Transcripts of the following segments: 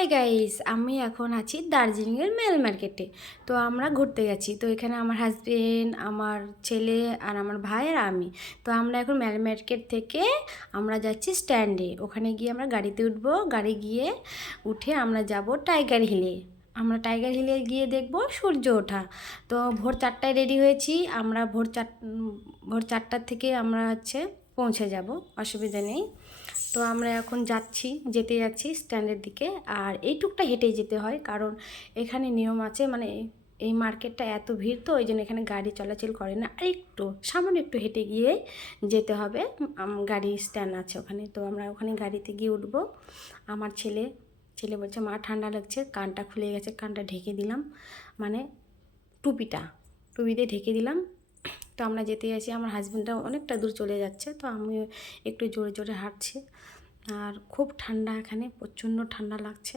Hi guys আমি এখন আছি দার্জিলিংয়ের মেল মার্কেটে তো আমরা ঘুরতে গেছি। তো এখানে আমার হাজবেন্ড আমার ছেলে আর আমার ভাই আর আমি। তো আমরা এখন মেল মার্কেট থেকে আমরা যাচ্ছি স্ট্যান্ডে ওখানে গিয়ে আমরা গাড়িতে উঠবো। গাড়ি গিয়ে উঠে আমরা যাব টাইগার হিলে আমরা টাইগার হিলে গিয়ে দেখব সূর্য ওঠা। তো ভোর চারটায় রেডি হয়েছি। আমরা ভোর চার, ভোর চারটার থেকে আমরা হচ্ছে পৌঁছে যাব। অসুবিধা নেই। তো আমরা এখন যাচ্ছি, যেতে যাচ্ছি স্ট্যান্ডের দিকে। আর এইটুকটা হেঁটেই যেতে হয়, কারণ এখানে নিয়ম আছে মানে এই মার্কেটটা এত ভিড় তো, ওই জন্য এখানে গাড়ি চলাচল করে না। আর একটু, সামান্য একটু হেঁটে গিয়ে যেতে হবে। গাড়ি স্ট্যান্ড আছে ওখানে। তো আমরা ওখানে গাড়িতে গিয়ে উঠবো। আমার ছেলে ছেলে বলছে, মা, ঠান্ডা লাগছে। কানটা খুলে গেছে, কানটা ঢেকে দিলাম। মানে টুপিটা, টুপিতে ঢেকে দিলাম। তো আমরা যেতে যাচ্ছি আমার হাজব্যান্ডটা অনেকটা দূর চলে যাচ্ছে তো আমি একটু জোরে জোরে হাঁটছি। আর খুব ঠান্ডা এখানে প্রচণ্ড ঠান্ডা লাগছে।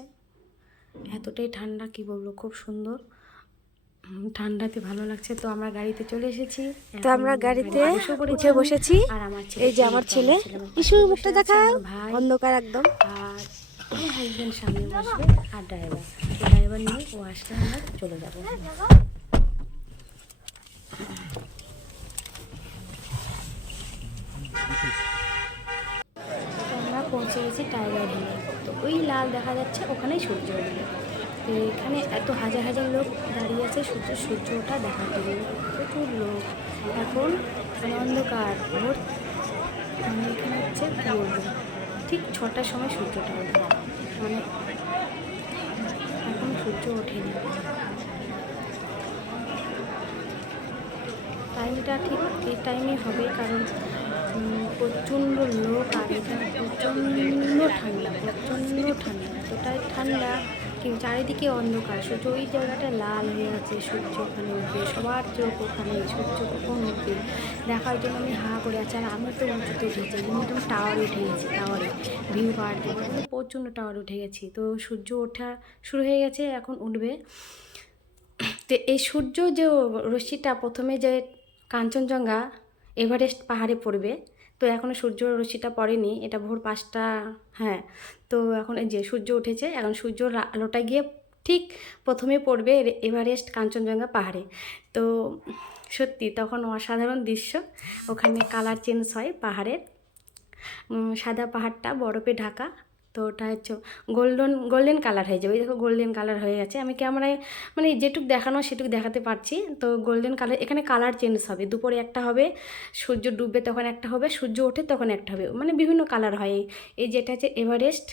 এতটাই ঠান্ডা কি বলব খুব সুন্দর। ঠান্ডাতে ভালো লাগছে তো আমরা গাড়িতে চলে এসেছি। তো আমরা গাড়িতে উঠে বসেছি। আর আমার ছেলে এই যে আমার ছেলে। ইসুর মুখটা দেখা অন্ধকার একদম। আর হাজব্যান্ড সামনে বসবে আর ড্রাইভার ড্রাইভার নিয়ে ও আসলে আমরা চলে যাব তো আমরা পৌঁছে গেছি টাইগার হিলে। তো ওই লাল দেখা যাচ্ছে, ওখানেই সূর্য উঠবে। তো এখানে এত হাজার হাজার লোক দাঁড়িয়ে আছে, সূর্য সূর্য ওঠা দেখার জন্য। প্রচুর লোক। এখন মানে অন্ধকার, ভোর। মানে এখানে হচ্ছে কী ঠিক ছটার সময় সূর্যটা উঠবে মানে এখন সূর্য ওঠেনি। টাইমটা ঠিক এই টাইমে হবে, কারণ প্রচণ্ড লোক আর এখানে প্রচণ্ড ঠান্ডা প্রচণ্ড ঠান্ডা, এতটাই ঠান্ডা কি চারিদিকে অন্ধকার। সূর্য ওই জায়গাটা লাল হয়ে আছে, সূর্য ওখানে উঠবে, সবার চোখ ওখানে, সূর্য কখন উঠবে? দেখার জন্য আমি হা করে আছি। আর আমি তো উঁচুতে উঠেছি একদম টাওয়ার উঠে গেছি, টাওয়ারে, ভিউ পাওয়ার প্রচণ্ড টাওয়ার উঠে গেছি। তো সূর্য ওঠা শুরু হয়ে গেছে, এখন উঠবে। তো এই সূর্য যে রশ্মিটা প্রথমে যে কাঞ্চনজঙ্ঘা এভারেস্ট পাহাড়ে পড়বে। তো এখনও সূর্য রশ্মিটা পড়েনি, এটা ভোর পাঁচটা হ্যাঁ। তো এখন যে সূর্য উঠেছে, এখন সূর্যর আলোটা গিয়ে ঠিক প্রথমে পড়বে এভারেস্ট কাঞ্চনজঙ্ঘা পাহাড়ে। তো সত্যি তখন অসাধারণ দৃশ্য, ওখানে কালার চেঞ্জ হয় পাহাড়ের। সাদা পাহাড়টা, বরফে ঢাকা। তো ওটা হচ্ছে গোল্ডন গোল্ডেন কালার হয়ে যাবে। দেখো গোল্ডেন কালার হয়ে গেছে। আমি ক্যামেরায় মানে যেটুক দেখানো সেটুক দেখাতে পারছি। তো গোল্ডেন কালার এখানে কালার চেঞ্জ হবে। দুপুরে একটা হবে, সূর্য ডুববে তখন একটা হবে, সূর্য ওঠে তখন একটা হবে। মানে বিভিন্ন কালার হয়। এই যেটা হচ্ছে এভারেস্ট